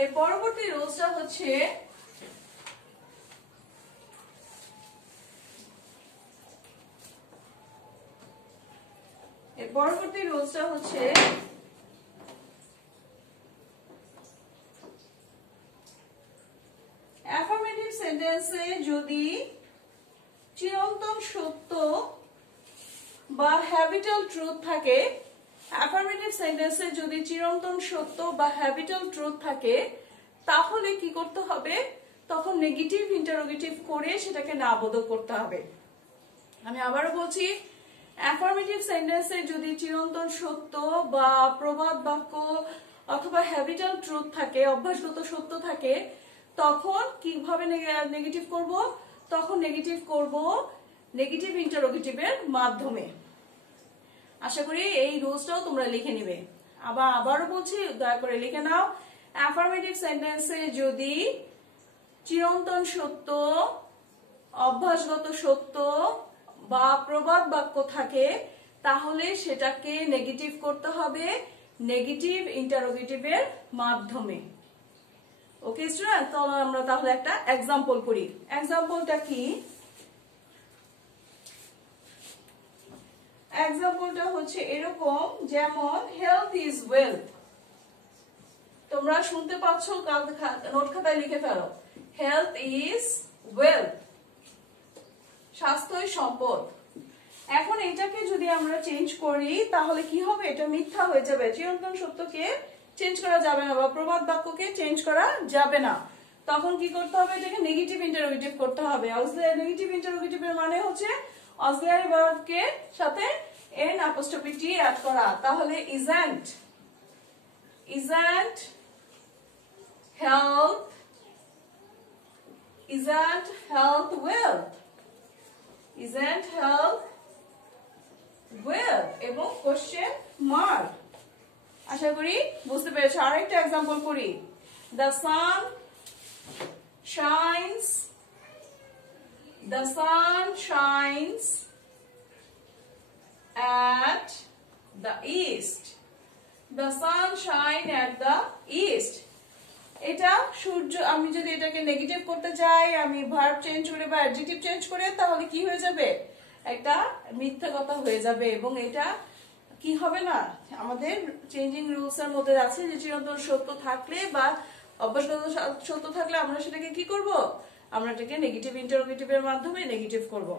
এর পরবর্তী রুলসটা হচ্ছে অ্যাফার্মেটিভ সেন্টেন্সে যদি চিরন্তন সত্য বা হ্যাবিটাল ট্রুথ থাকে, অ্যাফার্মেটিভ সেন্টেন্সে যদি চিরন্তন সত্য বা হ্যাবিটাল ট্রুথ থাকে, তাহলে কি করতে হবে? তখন নেগেটিভ ইন্টারোগেটিভ করে সেটাকে না বোধক করতে হবে। আমি আবারও বলছি, অ্যাফার্মেটিভ সেন্টেন্সে যদি চিরন্তন সত্য বা প্রবাদ বাক্য অথবা হ্যাবিটাল ট্রুথ থাকে, অভ্যাসগত সত্য থাকে, তখন কিভাবে নেগেটিভ করব? তখন নেগেটিভ করব নেগেটিভ ইন্টারোগেটিভের মাধ্যমে। আশা করি এই রুলসটাও তোমরা লিখে নিবে। আবারও বলছি, দয়া করে লিখে নাও। অ্যাফার্মেটিভ সেন্টেন্সে যদি চিরন্তন সত্য, অভ্যাসগত সত্য বা প্রবাদ বাক্য থাকে, তাহলে সেটাকে নেগেটিভ করতে হবে নেগেটিভ ইন্টারোগেটিভের মাধ্যমে। ওকে স্টুডেন্ট, তো আমরা তাহলে একটা এক্সাম্পল করি। এক্সাম্পলটা কি? এক্সাম্পলটা হচ্ছে এরকম, যেমন হেলথ ইজ ওয়েলথ। তোমরা শুনতে পাচ্ছ, নোট খাতায় লিখে ফেলো। হেলথ ইজ ওয়েলথ, স্বাস্থ্যই সম্পদ। এখন এটাকে যদি আমরা চেঞ্জ করি তাহলে কি হবে? এটা মিথ্যা হয়ে যাবে। চিরন্তন সত্যকে চেঞ্জ করা যাবে না বা প্রবাদ বাক্যকে চেঞ্জ করা যাবে না। তখন কি করতে হবে? এটাকে নেগেটিভ ইন্টারোগেটিভ করতে হবে। নেগেটিভ ইন্টারোগেটিভের মানে হচ্ছে অক্সিলারি ভার্বকে সাথে এন অ্যাপোস্ট্রফি টি অ্যাড করা। তাহলে isn't health wealth, isn't health wealth এবং কোশ্চেন মার্ক। আশা করি বুঝতে পেরেছো। আরেকটা এক্সাম্পল করি। The sun shines at the east. The sun shine at the east. এটা সূর্য, আমি যদি এটাকে নেগেটিভ করতে চাই, আমি ভার্ব চেঞ্জ করে বা অ্যাডজেক্টিভ চেঞ্জ করে, তাহলে কি হয়ে যাবে? একটা মিথ্যা কথা হয়ে যাবে। এবং এটা কি হবে না, আমাদের চেঞ্জিং রুলস এর মধ্যে আছে যে চিরন্তন সত্য থাকলে বা অভ্যাসগত সত্য থাকলে আমরা সেটাকে কি করব? আমরা এটাকে নেগেটিভ ইন্টারোগেটিভের মাধ্যমে নেগেটিভ করব।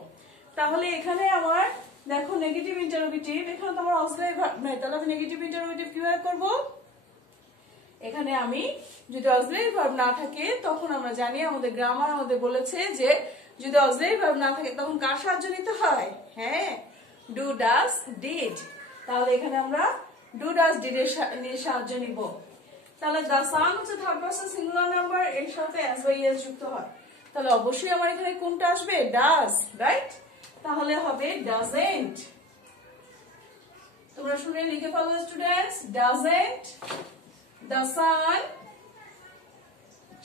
তাহলে এখানে আমার দেখো নেগেটিভ ইন্টারোগেটিভ, এখানে তো আমার অক্সিলারি ভার্ব নাই, তাহলে আমি নেগেটিভ ইন্টারোগেটিভ কিভাবে করব? এখানে আমি যদি অক্সিলারি ভার্ব না থাকে, তখন আমরা জানি আমাদের গ্রামার আমাদের বলেছে যে যদি অক্সিলারি ভার্ব না থাকে তখন কার সাহায্য নিতে হয়? হ্যাঁ, ডু, ডাজ, ডিড। তাহলে এখানে আমরা ডু, ডাজ, ডিড এর সাহায্য নিব। তাহলে দা সান হচ্ছে থার্ড পারসন সিঙ্গুলার নাম্বার, এর সাথে এস বাই এস যুক্ত হয়। তাহলে অবশ্যই আমার এখানে কোনটা আসবে? Does, right? তাহলে হবে ডাজেন্ট। তোমরা শুনে লিখে ফেলো students. Doesn't the sun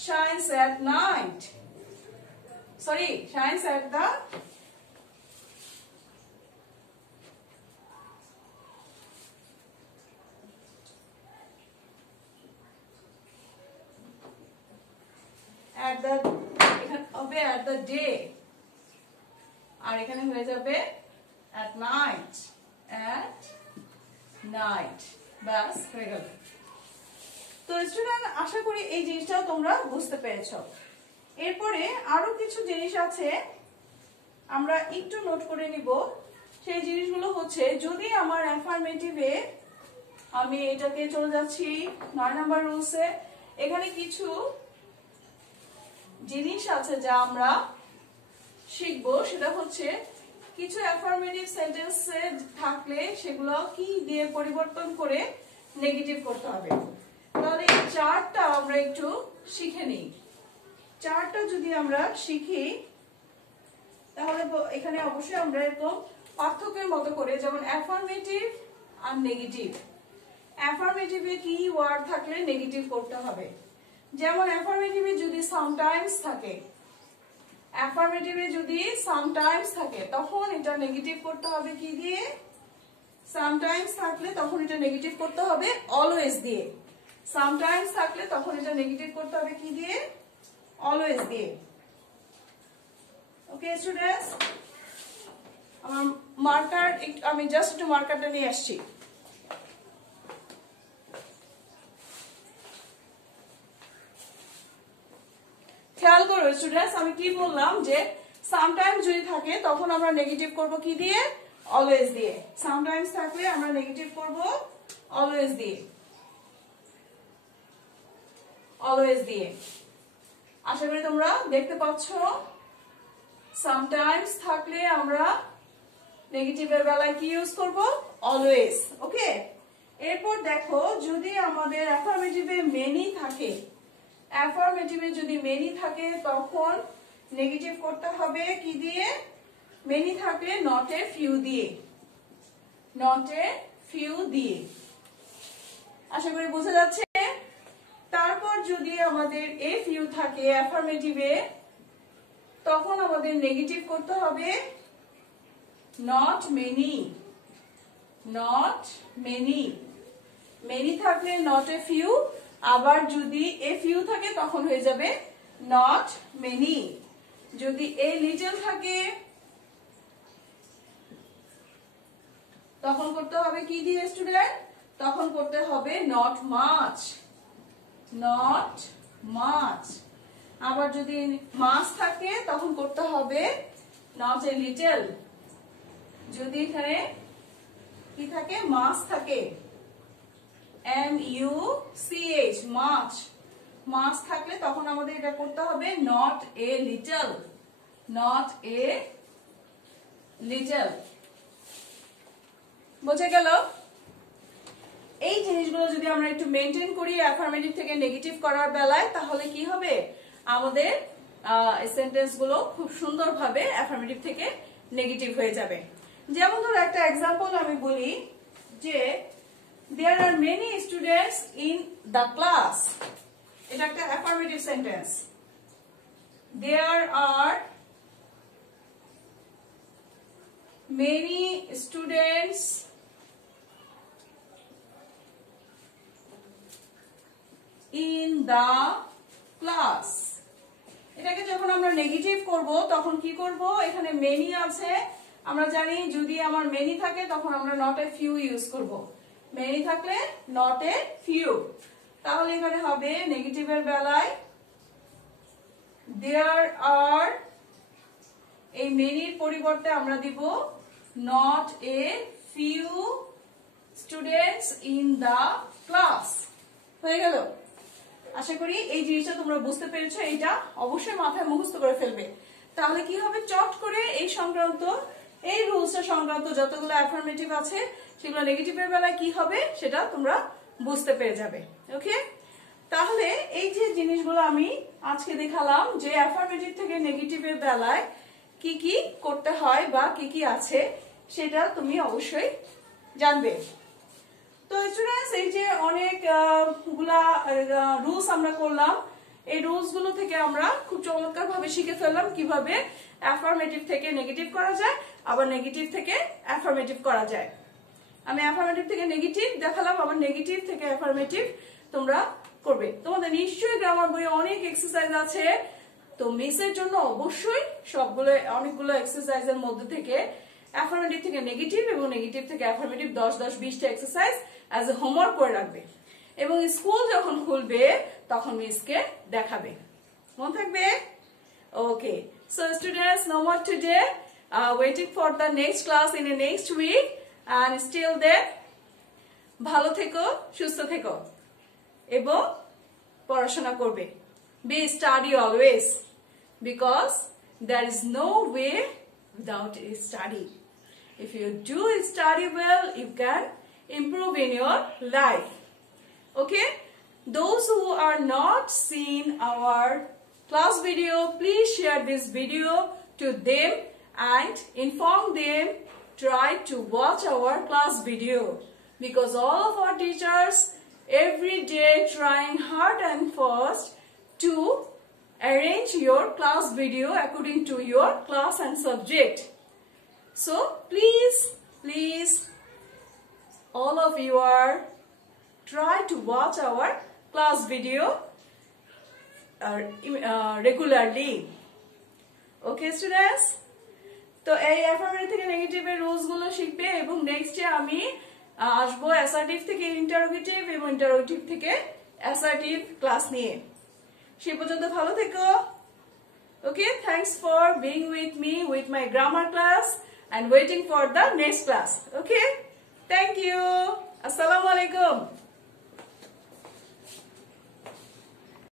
shines at night. Sorry, shines at the এখানে হবে at the day, আর এখানে হয়ে যাবে at night, ব্যাস হয়ে গেল। তো স্টুডেন্ট, আশা করি এই জিনিসটাও তোমরা বুঝতে পেরেছো। এরপরে আরো কিছু জিনিস আছে, আমরা একটু নোট করে নিব। সেই জিনিসগুলো হচ্ছে, যদি আমার অ্যাফার্মেটিভে, আমি এটাকে চলে যাচ্ছি 9 নাম্বার রুলসে। এখানে কিছু জিনিস আছে যা আমরা শিখবো। সেটা হচ্ছে কিছু অ্যাফার্মেটিভ সেন্টেন্সে থাকলে সেগুলো কি দিয়ে পরিবর্তন করে নেগেটিভ করতে হবে। তাহলে এই চারটা আমরা একটু শিখে নিই। চারটা যদি আমরা শিখি তাহলে এখানে অবশ্যই আমরা এরকম পার্থক্যের মতো করে, যেমন অ্যাফার্মেটিভ আর নেগেটিভ। অ্যাফার্মেটিভে কি ওয়ার্ড থাকলে নেগেটিভ করতে হবে, যেমন অ্যাফার্মেটিভে যদি সামটাইমস থাকে, অ্যাফার্মেটিভে যদি সামটাইমস থাকে তখন এটা নেগেটিভ করতে হবে কি দিয়ে? সামটাইমস থাকলে তখন এটা নেগেটিভ করতে হবে অলওয়েজ দিয়ে। সামটাইমস থাকলে তখন এটা নেগেটিভ করতে হবে কি দিয়ে? অলওয়েজ দিয়ে। ওকে স্টুডেন্টস, আমার মার্কার, আমি জাস্ট একটু মার্কারটা নিয়ে আসছি। খেয়াল করো স্টুডেন্টস, আমি কি বললাম যে সামটাইমস যদি থাকে তখন আমরা নেগেটিভ করব কি দিয়ে? অলওয়েজ দিয়ে। সামটাইমস থাকলে আমরা নেগেটিভ করব অলওয়েজ দিয়ে, অলওয়েজ দিয়ে। আশা করি তোমরা দেখতে পাচ্ছ, সামটাইমস থাকলে আমরা নেগেটিভের বেলায় কি ইউজ করব? অলওয়েজ। ওকে, এরপর দেখো যদি আমাদের অ্যাফার্মেটিভে মেনি থাকে, অ্যাফার্মেটিভে যদি মেনি থাকে তখন নেগেটিভ করতে হবে কি দিয়ে? মেনি থাকলে নট এ ফিউ দিয়ে, নট এ ফিউ দিয়ে। আশা করি বোঝা যাচ্ছে। তারপর যদি আমাদের এ ফিউ থাকে অ্যাফার্মেটিভে তখন আমাদের নেগেটিভ করতে হবে not many, not many. Many থাকলে নট এ ফিউ, আবার যদি এ ফিউ থাকে তখন হয়ে যাবে নট মেনি। যদি এ লিটল থাকে তখন করতে হবে কি দিয়ে স্টুডেন্ট? তখন করতে হবে নট মাচ, নট মাচ। আবার যদি মাছ থাকে তখন করতে হবে নট এ লিটল। যদি এখানে কি থাকে? মাছ থাকে, MUCH, মাছ। মাছ থাকলে তখন আমাদের এটা করতে হবে not a little, not a little. বোঝা গেল? এই জিনিসগুলো যদি আমরা একটু মেনটেন করি অ্যাফার্মেটিভ থেকে নেগেটিভ করার বেলায়, তাহলে কি হবে? আমাদের সেন্টেন্স গুলো খুব সুন্দরভাবে অ্যাফার্মেটিভ থেকে নেগেটিভ হয়ে যাবে। যেমন ধরো একটা एग्जांपल আমি বলি যে there are many students in the class, এটা একটা affirmative sentence. there are many students in the class, এটাকে যখন আমরা নেগেটিভ করব তখন কি করব? এখানে মেনি আছে, আমরা জানি যদি আমার মেনি থাকে তখন আমরা নট এ ফিউ ইউজ করব। মেনি থাকলে নট এ ফিউ, তাহলে এখানে হবে নেগেটিভের বেলায় there are, এই মেনির পরিবর্তে আমরা দিব not a few students in the class. হয়ে গেল? আশা করি এই জিনিসটা তোমরা বুঝতে পেরেছো। এটা অবশ্যই মাথায় মুখস্থ করে ফেলবে, তাহলে কি হবে? চট করে এই সংক্রান্ত, এই রুলসটা সংক্রান্ত যতগুলো অ্যাফার্মেটিভ আছে সেগুলো নেগেটিভের বেলায় কি হবে সেটা তোমরা বুঝতে পেরে যাবে। ওকে, তাহলে এই যে জিনিসগুলো আমি আজকে দেখালাম যে অ্যাফার্মেটিভ থেকে নেগেটিভের বেলায় কি কি করতে হয় বা কি কি আছে সেটা তুমি অবশ্যই জানবে। তো স্টুডেন্টস, এই যে অনেক গুলা রুলস আমরা করলাম, এই রুলস গুলো থেকে আমরা খুব চমৎকার ভাবে শিখে ফেললাম কিভাবে অ্যাফার্মেটিভ থেকে নেগেটিভ করা যায়, আবার নেগেটিভ থেকে অ্যাফার্মেটিভ করা যায়। আমি অ্যাফার্মেটিভ থেকে নেগেটিভ দেখালাম, আবার নেগেটিভ থেকে অ্যাফার্মেটিভ তোমরা করবে। তোমাদের নিশ্চয়ই গ্রামার বইয়ে অনেক এক্সারসাইজ আছে, তো মিসের জন্য অবশ্যই সবগুলো, অনেকগুলো এক্সারসাইজের মধ্যে থেকে অ্যাফার্মেটিভ থেকে নেগেটিভ এবং নেগেটিভ থেকে অ্যাফার্মেটিভ 10-10-20টা এক্সারসাইজ অ্যাজ এ হোমওয়ার্ক করে রাখবে, এবং স্কুল যখন খুলবে তখন মিসকে দেখাবে। মনে থাকবে? Okay, so students, no more today, waiting for the next class in the next week, and still there, ভালো থেকো, সুস্থ থেকো এবং পড়াশোনা করবে। Be study always, because there is no way without a study. If you do study well, you can improve in your life. Okay, those who are not seen our class video, please share this video to them and inform them try to watch our class video, because all of our teachers every day trying hard and fast to arrange your class video according to your class and subject. So please all of you are try to watch our class video regularly. Okay students, তো এই affirmative থেকে নেগেটিভের rules গুলো শিখবে এবং next day আমি আসবো assertive থেকে interrogative এবং ইন্টারোগেটিভ থেকে অ্যাসার্টিভ ক্লাস নিয়ে। সে পর্যন্ত ভালো থেকো। Okay, thanks for being with me with my grammar class and waiting for the next class. Okay, thank you. Assalamu alaikum.